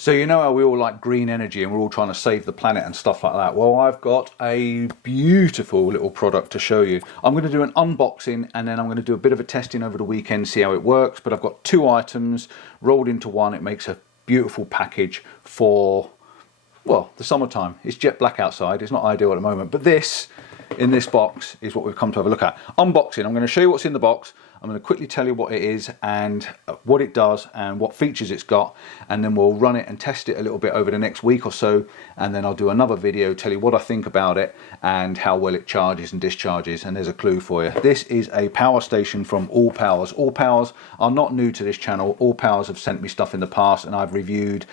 So you know how we all like green energy and we're all trying to save the planet and stuff like that. Well, I've got a beautiful little product to show you. I'm going to do an unboxing and then I'm going to do a bit of a testing over the weekend, see how it works. But I've got two items rolled into one. It makes a beautiful package for, well, the summertime. It's jet black outside. It's not ideal at the moment. But this, in this box, is what we've come to have a look at. Unboxing. I'm going to show you what's in the box. I'm going to quickly tell you what it is and what it does and what features it's got, and then we'll run it and test it a little bit over the next week or so, and then I'll do another video, tell you what I think about it and how well it charges and discharges, and there's a clue for you. This is a power station from Allpowers. Allpowers are not new to this channel. Allpowers have sent me stuff in the past and I've reviewed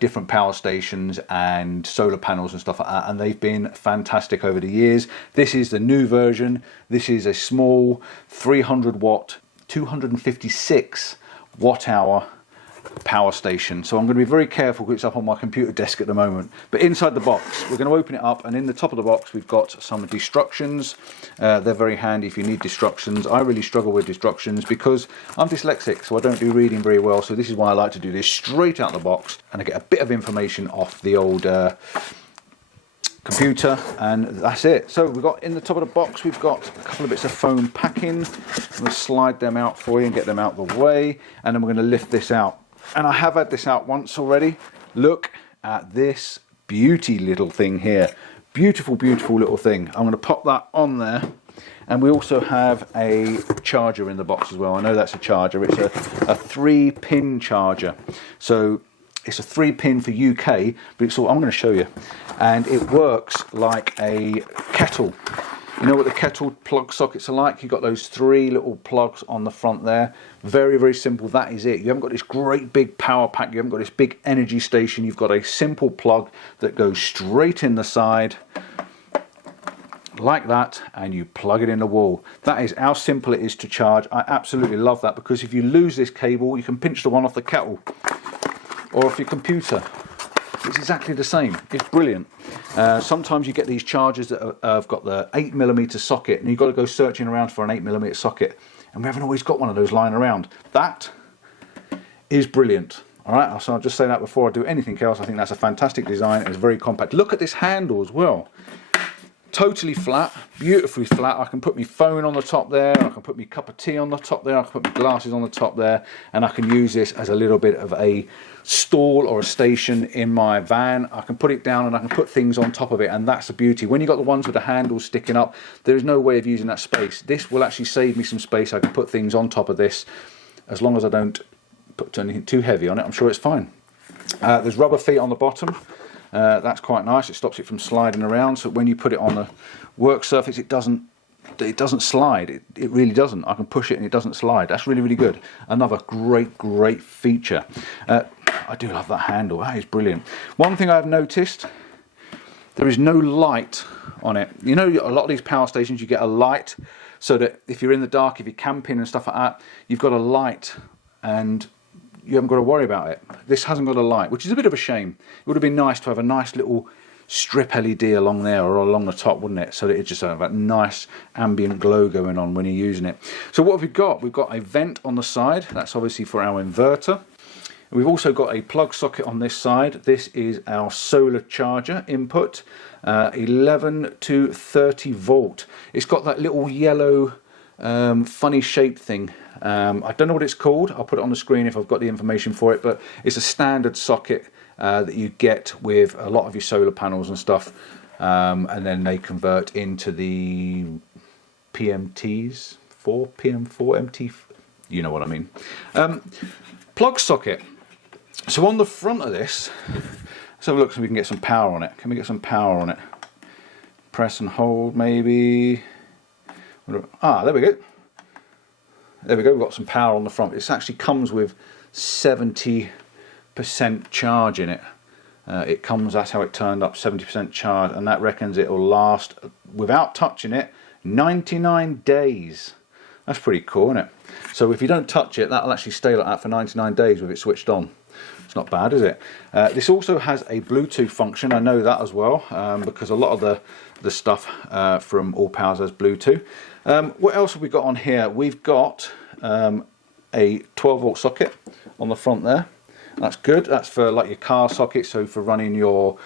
different power stations and solar panels and stuff like that, and they've been fantastic over the years. This is the new version. This is a small 300 watt 256 watt hour power station. So I'm going to be very careful because it's up on my computer desk at the moment. But inside the box, we're going to open it up, and in the top of the box we've got some instructions. They're very handy if you need instructions. I really struggle with instructions because I'm dyslexic, so I don't do reading very well. So this is why I like to do this straight out of the box, and I get a bit of information off the old computer, and that's it. So we've got in the top of the box, we've got a couple of bits of foam packing. I'm going to slide them out for you and get them out of the way, and then we're going to lift this out. And I have had this out once already. Look at this beauty little thing here. Beautiful, beautiful little thing. I'm going to pop that on there. And we also have a charger in the box as well. I know that's a charger. It's a 3-pin charger. So it's a 3-pin for UK, but it's all, I'm going to show you. And it works like a kettle. You know what the kettle plug sockets are like? You've got those 3 little plugs on the front there. Very, very simple. That is it. You haven't got this great big power pack. You haven't got this big energy station. You've got a simple plug that goes straight in the side like that, and you plug it in the wall. That is how simple it is to charge. I absolutely love that, because if you lose this cable, you can pinch the one off the kettle or off your computer. It's exactly the same. It's brilliant. Sometimes you get these chargers that have got the 8mm socket, and you've got to go searching around for an 8mm socket, and we haven't always got one of those lying around. That is brilliant. All right, so I'll just say that before I do anything else. I think that's a fantastic design. It's very compact. Look at this handle as well. Totally flat, beautifully flat. I can put my phone on the top there, I can put my cup of tea on the top there, I can put my glasses on the top there, and I can use this as a little bit of a stall or a station in my van. I can put it down and I can put things on top of it, and that's the beauty. When you've got the ones with the handles sticking up, there's no way of using that space. This will actually save me some space. I can put things on top of this, as long as I don't put anything too heavy on it. I'm sure it's fine. There's rubber feet on the bottom. That's quite nice. It stops it from sliding around, so when you put it on the work surface, it doesn't slide. It really doesn't. I can push it and it doesn't slide. That's really, really good. Another great feature. I do love that handle. That is brilliant. One thing I've noticed, there is no light on it. You know, a lot of these power stations, you get a light so that if you're in the dark, if you're camping and stuff like that, you've got a light and you haven't got to worry about it. This hasn't got a light, which is a bit of a shame. It would have been nice to have a nice little strip LED along there or along the top, wouldn't it? So that it just have that nice ambient glow going on when you're using it. So what have we got? We've got a vent on the side. That's obviously for our inverter. We've also got a plug socket on this side. This is our solar charger input, 11 to 30 volt. It's got that little yellow funny shaped thing. I don't know what it's called. I'll put it on the screen if I've got the information for it, but it's a standard socket that you get with a lot of your solar panels and stuff, and then they convert into the PM4, MT, you know what I mean. Plug socket. So on the front of this, let's have a look so we can get some power on it. Can we get some power on it? Press and hold maybe. Ah, there we go. There we go, we've got some power on the front. It actually comes with 70% charge in it. It comes, that's how it turned up, 70% charge, and that reckons it will last, without touching it, 99 days. That's pretty cool, isn't it? So if you don't touch it, that'll actually stay like that for 99 days with it switched on. It's not bad, is it? This also has a Bluetooth function. I know that as well, because a lot of the stuff from Allpowers has Bluetooth. What else have we got on here? We've got a 12 volt socket on the front there. That's good. That's for like your car socket, so for running your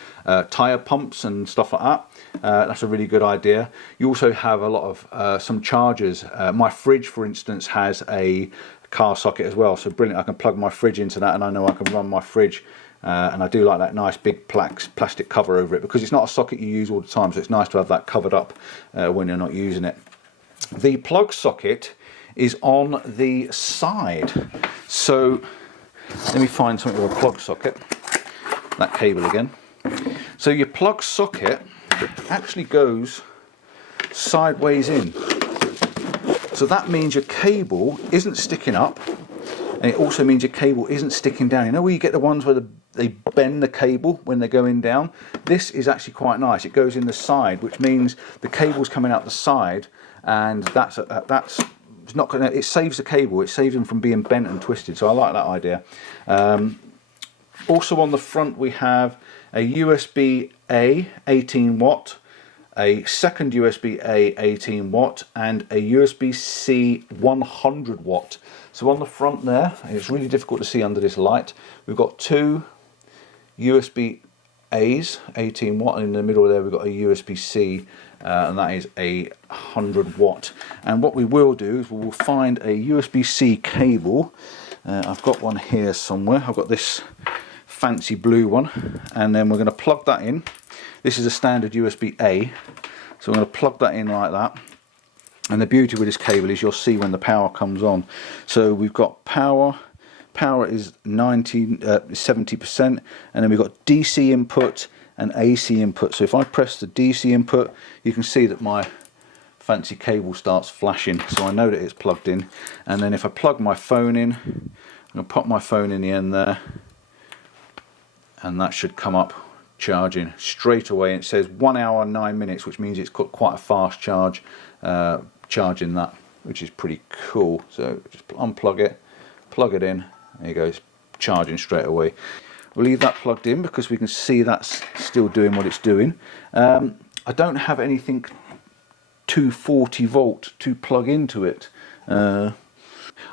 tyre pumps and stuff like that. That's a really good idea. You also have a lot of some chargers. My fridge, for instance, has a car socket as well, so brilliant. I can plug my fridge into that, and I know I can run my fridge. And I do like that nice big plastic cover over it, because it's not a socket you use all the time, so it's nice to have that covered up when you're not using it. The plug socket is on the side, so let me find something with a plug socket. That cable again. So your plug socket actually goes sideways in, so that means your cable isn't sticking up, and it also means your cable isn't sticking down. You know where you get the ones where they bend the cable when they're going down? This is actually quite nice. It goes in the side, which means the cable's coming out the side, and that's it's not gonna. It saves the cable. It saves them from being bent and twisted. So I like that idea. Also on the front we have a USB-A 18 watt, a second USB-A 18 watt, and a USB-C 100 watt. So on the front there, it's really difficult to see under this light, we've got two USB-A's 18 watt, and in the middle there we've got a USB-C, and that is a 100 watt. And what we will do is we will find a USB-C cable. I've got one here somewhere. I've got this fancy blue one, and then we're going to plug that in. This is a standard USB-A, so I'm going to plug that in like that. And the beauty with this cable is you'll see when the power comes on. So we've got power is 70%, and then we've got DC input and AC input. So if I press the DC input, you can see that my fancy cable starts flashing, so I know that it's plugged in. And then if I plug my phone in, I'm going to pop my phone in the end there, and that should come up charging straight away. It says 1 hour 9 minutes, which means it's got quite a fast charge charging that, which is pretty cool. So just unplug it, plug it in, there you go, it's charging straight away. We'll leave that plugged in because we can see that's still doing what it's doing. I don't have anything 240 volt to plug into it. Oh,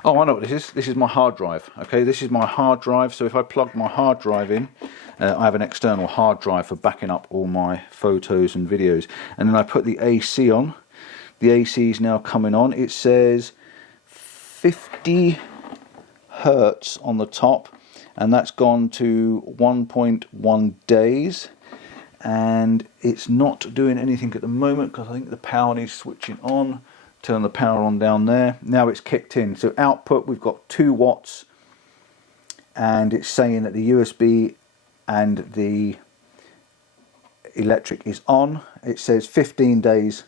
I know what this is. This is my hard drive. Okay, this is my hard drive. So if I plug my hard drive in, I have an external hard drive for backing up all my photos and videos. And then I put the AC on. The AC is now coming on. It says 50 hertz on the top, and that's gone to 1.1 days. And it's not doing anything at the moment because I think the power needs switching on. Turn the power on down there. Now it's kicked in. So output, we've got 2 watts, and it's saying that the USB and the electric is on. It says 15 days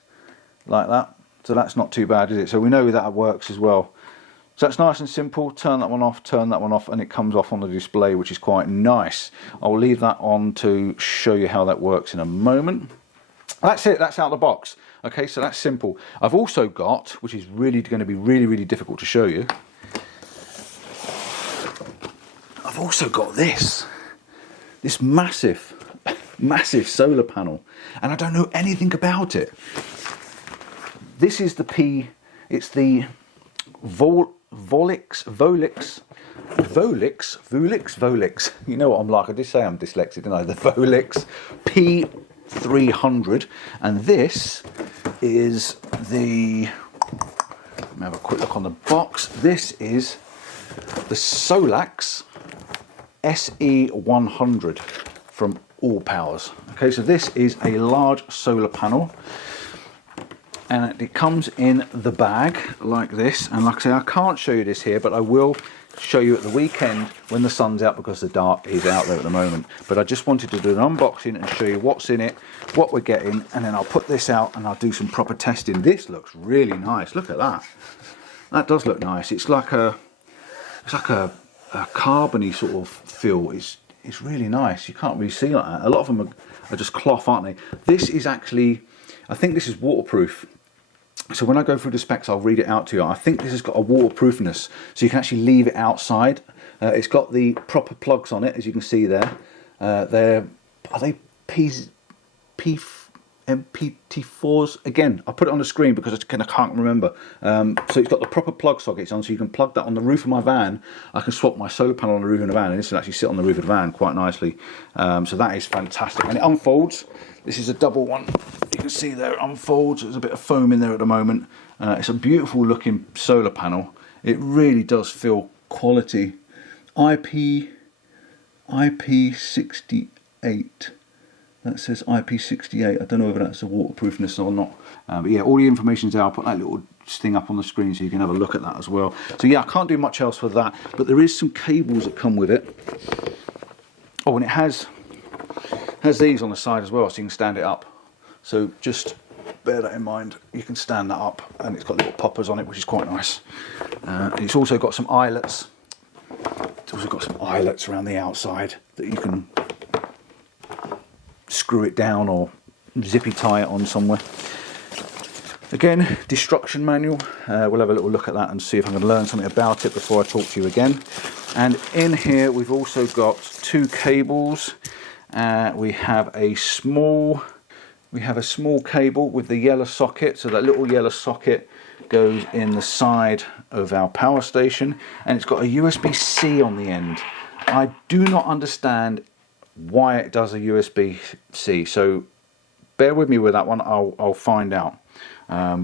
like that. So that's not too bad, is it? So we know that works as well. So that's nice and simple. Turn that one off, and it comes off on the display, which is quite nice. I'll leave that on to show you how that works in a moment. That's it, that's out of the box. Okay, so that's simple. I've also got, which is really going to be really difficult to show you, I've also got this massive solar panel, and I don't know anything about it. This is it's the Volix. You know what I'm like, I did say I'm dyslexic, didn't I? The Volix P300, and this is the, let me have a quick look on the box. This is the Solax SE100 from Allpowers. Okay, so this is a large solar panel, and it comes in the bag like this. And like I say, I can't show you this here, but I will show you at the weekend when the sun's out, because the dark is out there at the moment. But I just wanted to do an unboxing and show you what's in it, what we're getting, and then I'll put this out and I'll do some proper testing. This looks really nice. Look at that. That does look nice. It's like a carbony sort of feel. It's really nice. You can't really see like that. A lot of them are just cloth, aren't they? This is actually, I think this is waterproof. So when I go through the specs, I'll read it out to you. I think this has got a waterproofness, so you can actually leave it outside. It's got the proper plugs on it, as you can see there. Are they MPT4s. Again, I put it on the screen because I can't remember. So it's got the proper plug sockets on, so you can plug that on the roof of my van. I can swap my solar panel on the roof of the van, and this will actually sit on the roof of the van quite nicely. So that is fantastic, and it unfolds. This is a double one. You can see there it unfolds. There's a bit of foam in there at the moment. It's a beautiful looking solar panel. It really does feel quality. IP68. That says IP68. I don't know whether that's a waterproofness or not. But yeah, all the information's there. I'll put that little thing up on the screen so you can have a look at that as well. So yeah, I can't do much else with that. But there is some cables that come with it. Oh, and it has these on the side as well, so you can stand it up. So just bear that in mind. You can stand that up, and it's got little poppers on it, which is quite nice. And it's also got some eyelets. It's also got some eyelets around the outside that you can screw it down or zippy tie it on somewhere. Again, destruction manual. We'll have a little look at that and see if I can learn something about it before I talk to you again. And in here we've also got two cables. We have a small cable with the yellow socket. So that little yellow socket goes in the side of our power station, and it's got a USB-C on the end. I do not understand why it does a USB-C, so bear with me with that one. I'll find out,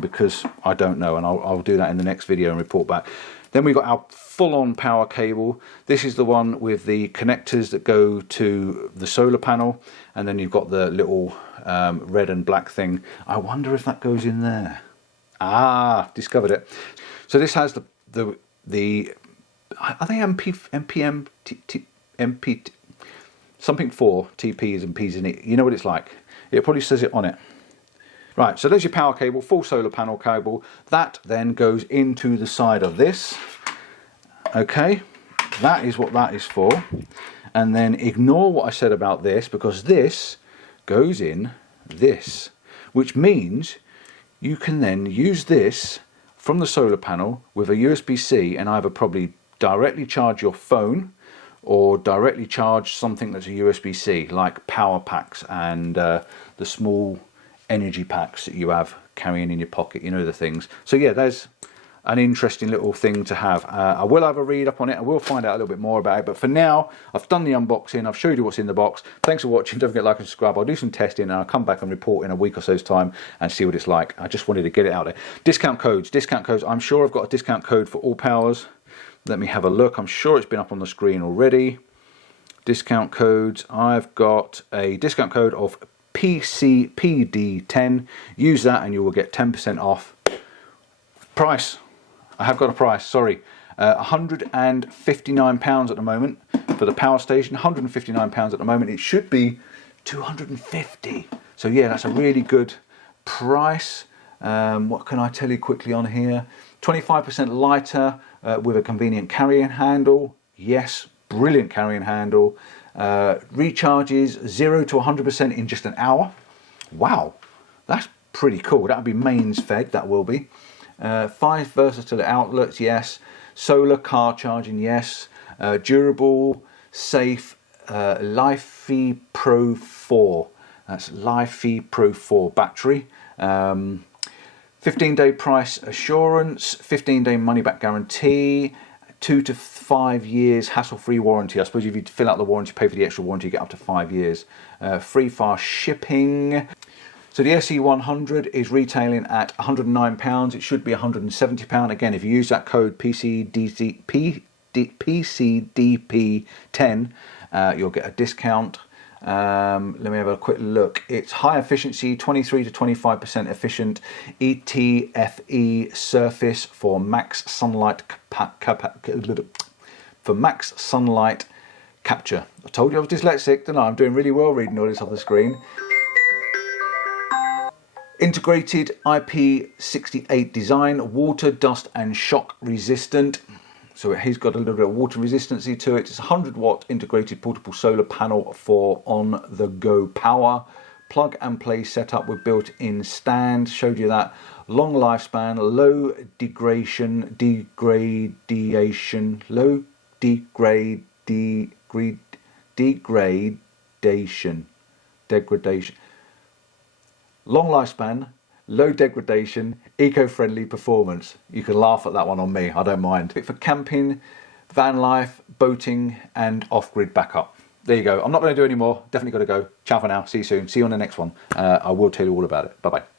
because I don't know, and I'll do that in the next video and report back. Then we've got our full-on power cable. This is the one with the connectors that go to the solar panel, and then you've got the little red and black thing. I wonder if that goes in there. Ah, discovered it. So this has the are they MPM something 4 TPs and Ps in it. You know what it's like. It probably says it on it. Right, so there's your power cable, full solar panel cable. That then goes into the side of this. Okay, that is what that is for. And then ignore what I said about this, because this goes in this, which means you can then use this from the solar panel with a USB-C and either probably directly charge your phone or directly charge something that's a USB-C, like power packs and the small energy packs that you have carrying in your pocket, you know, the things. So yeah, there's an interesting little thing to have. I will have a read up on it. I will find out a little bit more about it, but for now I've done the unboxing, I've showed you what's in the box. Thanks for watching. Don't forget to like and subscribe. I'll do some testing and I'll come back and report in a week or so's time and see what it's like. I just wanted to get it out there. Discount codes. I'm sure I've got a discount code for Allpowers. Let me have a look. I'm sure it's been up on the screen already. Discount codes. I've got a discount code of PCPD10. Use that and you will get 10% off. Price. I have got a price, sorry. £159 at the moment for the power station. £159 at the moment. It should be £250. So yeah, that's a really good price. What can I tell you quickly on here? 25% lighter with a convenient carrying handle. Yes, brilliant carrying handle. Recharges 0 to 100% in just an hour. Wow, that's pretty cool. That'll be mains fed, that will be. 5 versatile outlets, yes. Solar car charging, yes. Durable, safe, LiFi Pro 4. That's LiFi Pro 4 battery. 15-day price assurance, 15-day money-back guarantee, 2 to 5 years hassle-free warranty. I suppose if you fill out the warranty, pay for the extra warranty, you get up to 5 years. Free fast shipping. So the SE100 is retailing at £109. It should be £170. Again, if you use that code PCDP10, you'll get a discount. Let me have a quick look. It's high efficiency, 23 to 25% efficient, ETFE surface for max sunlight capture. I told you I was dyslexic, didn't I? I'm doing really well reading all this on the screen. Integrated IP68 design, water, dust and shock resistant. So he's got a little bit of water resistancy to it. It's a 100-watt integrated portable solar panel for on-the-go power. Plug and play setup with built-in stand. Showed you that. Long lifespan, low degradation, long lifespan, low degradation, eco-friendly performance. You can laugh at that one on me, I don't mind. For camping, van life, boating and off-grid backup. There you go. I'm not going to do any more. Definitely got to go. Ciao for now. See you soon. See you on the next one. I will tell you all about it. Bye-bye.